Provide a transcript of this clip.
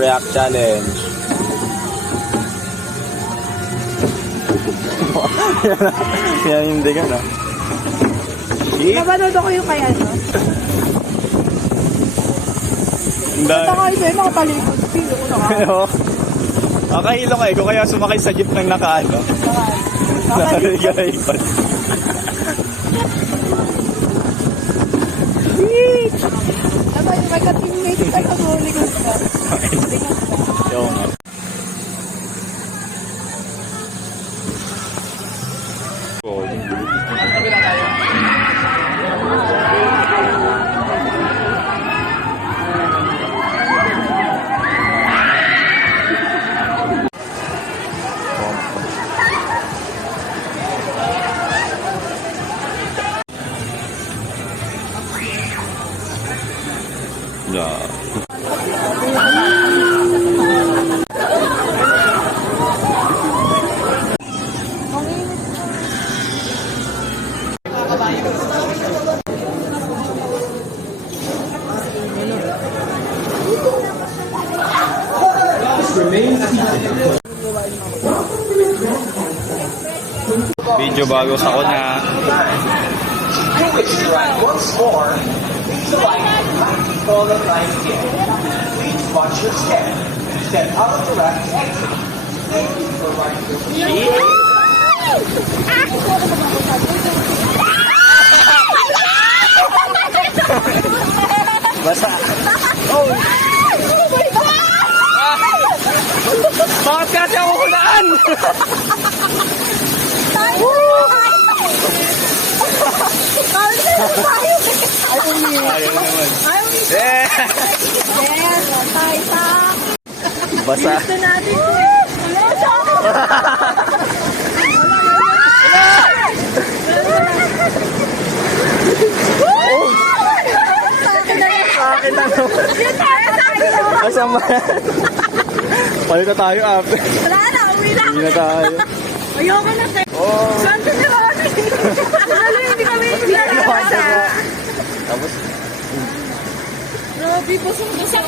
react challenge. Yan hindi ka na. Shit. Napanood ako yung kaya, no? Dahil. Basta kayo sa'yo, makatalikod. Pilo ko na ka. Ano? Nakahilo kayo ko kaya sumakay sa jeep ng nakaano. Nakahilo. Sweet! Naman, may ka-teammate ka na mo. Likod ka. Yung video bago sa ko na. Once more, please alight for the flight again. Please watch your step. Step out of the left exit. Thank you for riding your Basta. Oh! Bakit kasi ako hulaan? Ayaw naman. Yeah! Yes, tayo pa. Basa. Gusto natin po. Sa akin na naman. Asama. Palit na tayo after. Wala na, uwi na. Hindi na tayo. Ayoko na sa'yo. Oh. Saan ka na kami? Lalo hindi kami Tapos, Grabe po sa